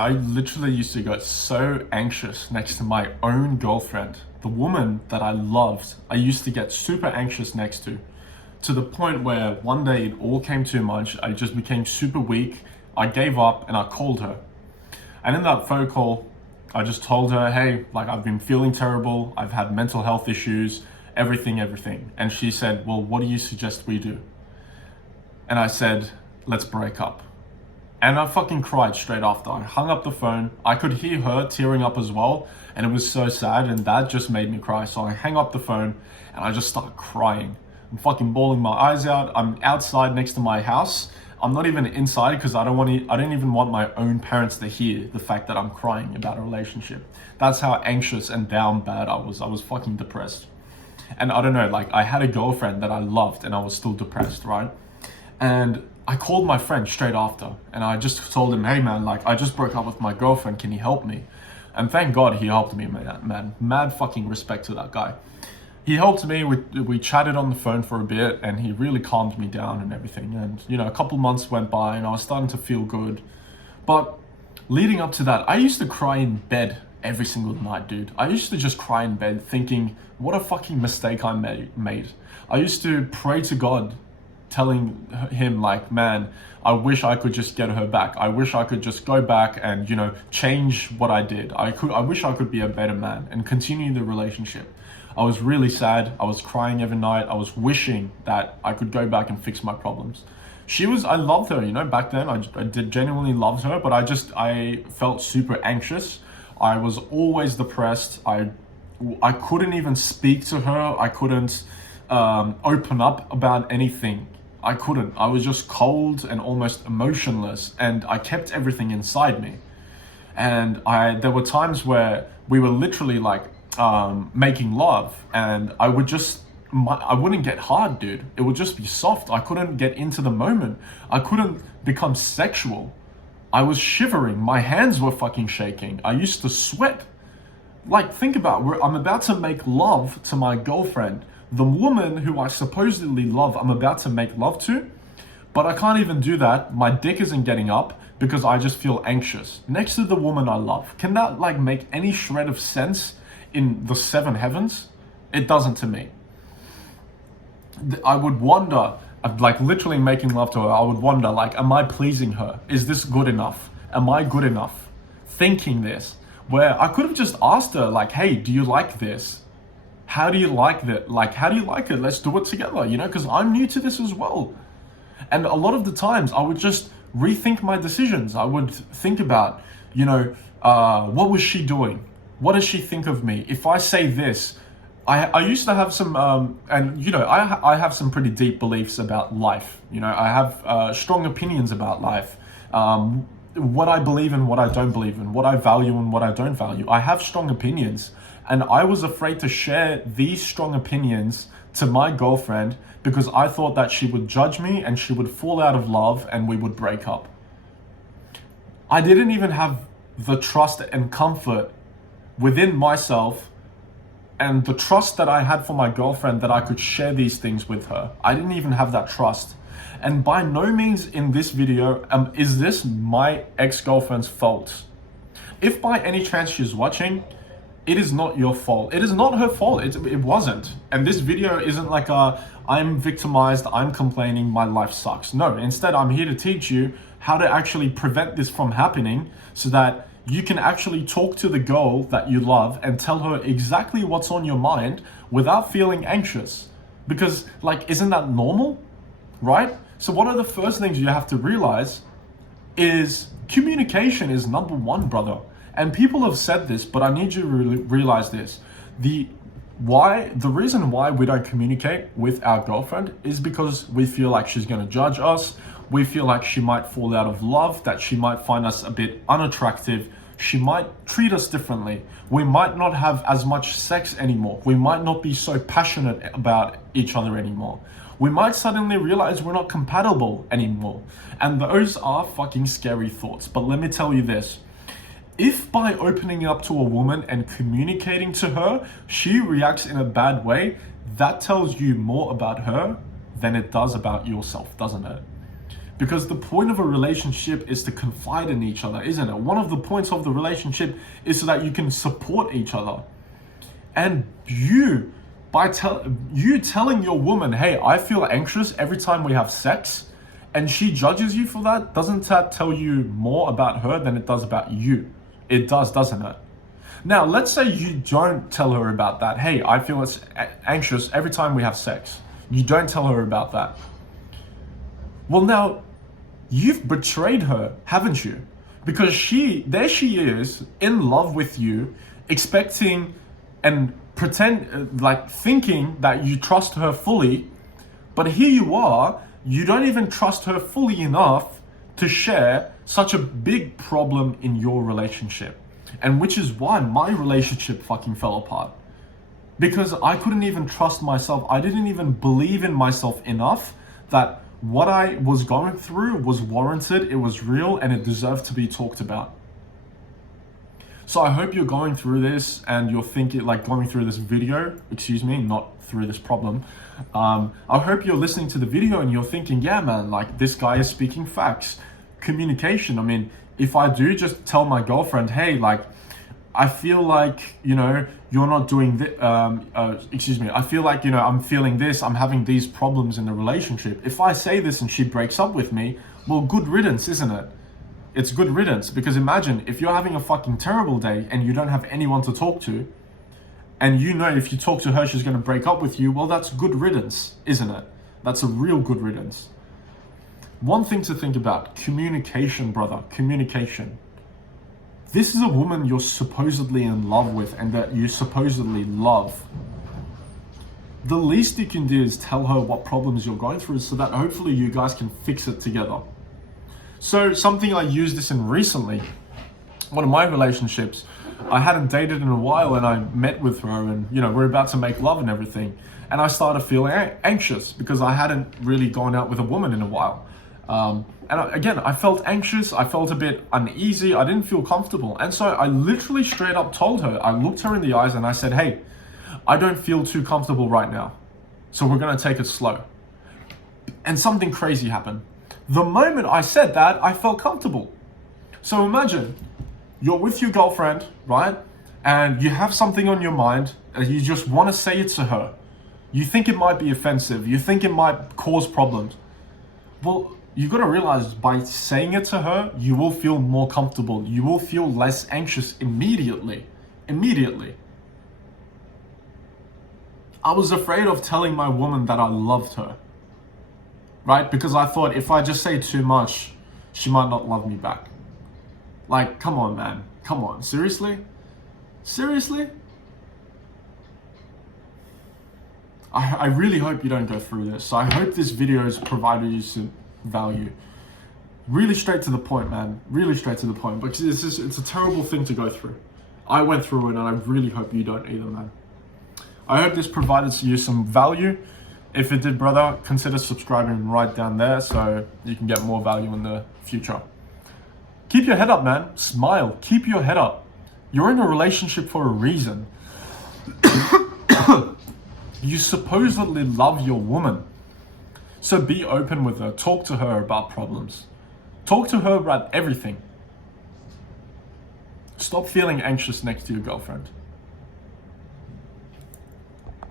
I literally used to get so anxious next to my own girlfriend, the woman that I loved. I used to get super anxious next to the point where one day it all came too much. I just became super weak. I gave up and I called her. And in that phone call, I just told her, hey, like I've been feeling terrible. I've had mental health issues, everything. And she said, well, what do you suggest we do? And I said, let's break up. And I fucking cried straight after. I hung up the phone. I could hear her tearing up as well. And it was so sad, and that just made me cry. So I hang up the phone and I just start crying. I'm fucking bawling my eyes out. I'm outside next to my house. I'm not even inside because I don't even want my own parents to hear the fact that I'm crying about a relationship. That's how anxious and down bad I was. I was fucking depressed. And I don't know, like I had a girlfriend that I loved and I was still depressed, right? And I called my friend straight after and I just told him, hey man, like I just broke up with my girlfriend, can you help me? And thank God he helped me, man. Mad fucking respect to that guy. He helped me, we chatted on the phone for a bit and he really calmed me down and everything. And you know, a couple months went by and I was starting to feel good. But leading up to that, I used to cry in bed every single night, dude. I used to just cry in bed thinking, what a fucking mistake I made. I used to pray to God, telling him like, man, I wish I could just get her back. I wish I could just go back and, you know, change what I did. I wish I could be a better man and continue the relationship. I was really sad. I was crying every night. I was wishing that I could go back and fix my problems. I loved her, you know, back then. I did genuinely love her, but I felt super anxious. I was always depressed. I couldn't even speak to her. I couldn't open up about anything. I couldn't. I was just cold and almost emotionless, and I kept everything inside me. And there were times where we were literally like making love, and I wouldn't get hard, dude. It would just be soft. I couldn't get into the moment. I couldn't become sexual. I was shivering. My hands were fucking shaking. I used to sweat. Like, think about it. I'm about to make love to my girlfriend. The woman who I supposedly love, I'm about to make love to, but I can't even do that. My dick isn't getting up because I just feel anxious next to the woman I love. Can that like make any shred of sense in the seven heavens? It doesn't to me. I would wonder, like literally making love to her, I would wonder like, am I pleasing her? Is this good enough? Am I good enough? Thinking this, where I could have just asked her like, hey, do you like this? How do you like that? Like, how do you like it? Let's do it together, you know, because I'm new to this as well. And a lot of the times I would just rethink my decisions. I would think about, you know, what was she doing? What does she think of me? If I say this, I used to have some, and you know, I have some pretty deep beliefs about life. You know, I have strong opinions about life. What I believe in, what I don't believe in, what I value and what I don't value. I have strong opinions. And I was afraid to share these strong opinions to my girlfriend because I thought that she would judge me and she would fall out of love and we would break up. I didn't even have the trust and comfort within myself and the trust that I had for my girlfriend that I could share these things with her. I didn't even have that trust. And by no means in this video is this my ex-girlfriend's fault. If by any chance she's watching, it is not your fault. It is not her fault. It wasn't. And this video isn't like I'm victimized, I'm complaining, my life sucks. No, instead I'm here to teach you how to actually prevent this from happening so that you can actually talk to the girl that you love and tell her exactly what's on your mind without feeling anxious. Because like, isn't that normal? Right? So one of the first things you have to realize is communication is number one, brother. And people have said this, but I need you to realize this. The reason why we don't communicate with our girlfriend is because we feel like she's going to judge us. We feel like she might fall out of love, that she might find us a bit unattractive. She might treat us differently. We might not have as much sex anymore. We might not be so passionate about each other anymore. We might suddenly realize we're not compatible anymore. And those are fucking scary thoughts. But let me tell you this. If by opening up to a woman and communicating to her, she reacts in a bad way, that tells you more about her than it does about yourself, doesn't it? Because the point of a relationship is to confide in each other, isn't it? One of the points of the relationship is so that you can support each other. And you telling your woman, hey, I feel anxious every time we have sex, and she judges you for that, doesn't that tell you more about her than it does about you? It does, doesn't it? Now, let's say you don't tell her about that. Hey, I feel anxious every time we have sex. You don't tell her about that. Well, now, you've betrayed her, haven't you? Because there she is, in love with you, expecting and thinking that you trust her fully, but here you are, you don't even trust her fully enough to share such a big problem in your relationship. And which is why my relationship fucking fell apart. Because I couldn't even trust myself. I didn't even believe in myself enough that what I was going through was warranted, it was real, and it deserved to be talked about. So I hope you're going through this and you're thinking, like going through this video, not through this problem. I hope you're listening to the video and you're thinking, yeah, man, like this guy is speaking facts. Communication. I mean, if I do just tell my girlfriend, hey, like, I feel like, you're not doing this, I feel like, I'm feeling this, I'm having these problems in the relationship. If I say this and she breaks up with me, well, good riddance, isn't it? It's good riddance, because imagine if you're having a fucking terrible day and you don't have anyone to talk to, and if you talk to her, she's going to break up with you, well, that's good riddance, isn't it? That's a real good riddance. One thing to think about, communication, brother, communication. This is a woman you're supposedly in love with and that you supposedly love. The least you can do is tell her what problems you're going through so that hopefully you guys can fix it together. So something I used this in recently, one of my relationships, I hadn't dated in a while and I met with her and, we're about to make love and everything. And I started feeling anxious because I hadn't really gone out with a woman in a while. I felt anxious, I felt a bit uneasy, I didn't feel comfortable. And so I literally straight up told her, I looked her in the eyes and I said, hey, I don't feel too comfortable right now. So we're gonna take it slow. And something crazy happened. The moment I said that, I felt comfortable. So imagine, you're with your girlfriend, right? And you have something on your mind and you just wanna say it to her. You think it might be offensive, you think it might cause problems. Well, you gotta realize by saying it to her, you will feel more comfortable. You will feel less anxious immediately. I was afraid of telling my woman that I loved her, right? Because I thought if I just say too much, she might not love me back. Like, come on, man. Come on, seriously? Seriously? I really hope you don't go through this. So I hope this video has provided you some value. Really straight to the point, man. Really straight to the point. But it's a terrible thing to go through. I went through it and I really hope you don't either, man. I hope this provided you some value. If it did, brother, consider subscribing right down there so you can get more value in the future. Keep your head up, man. Smile. Keep your head up. You're in a relationship for a reason. You supposedly love your woman. So be open with her. Talk to her about problems. Talk to her about everything. Stop feeling anxious next to your girlfriend.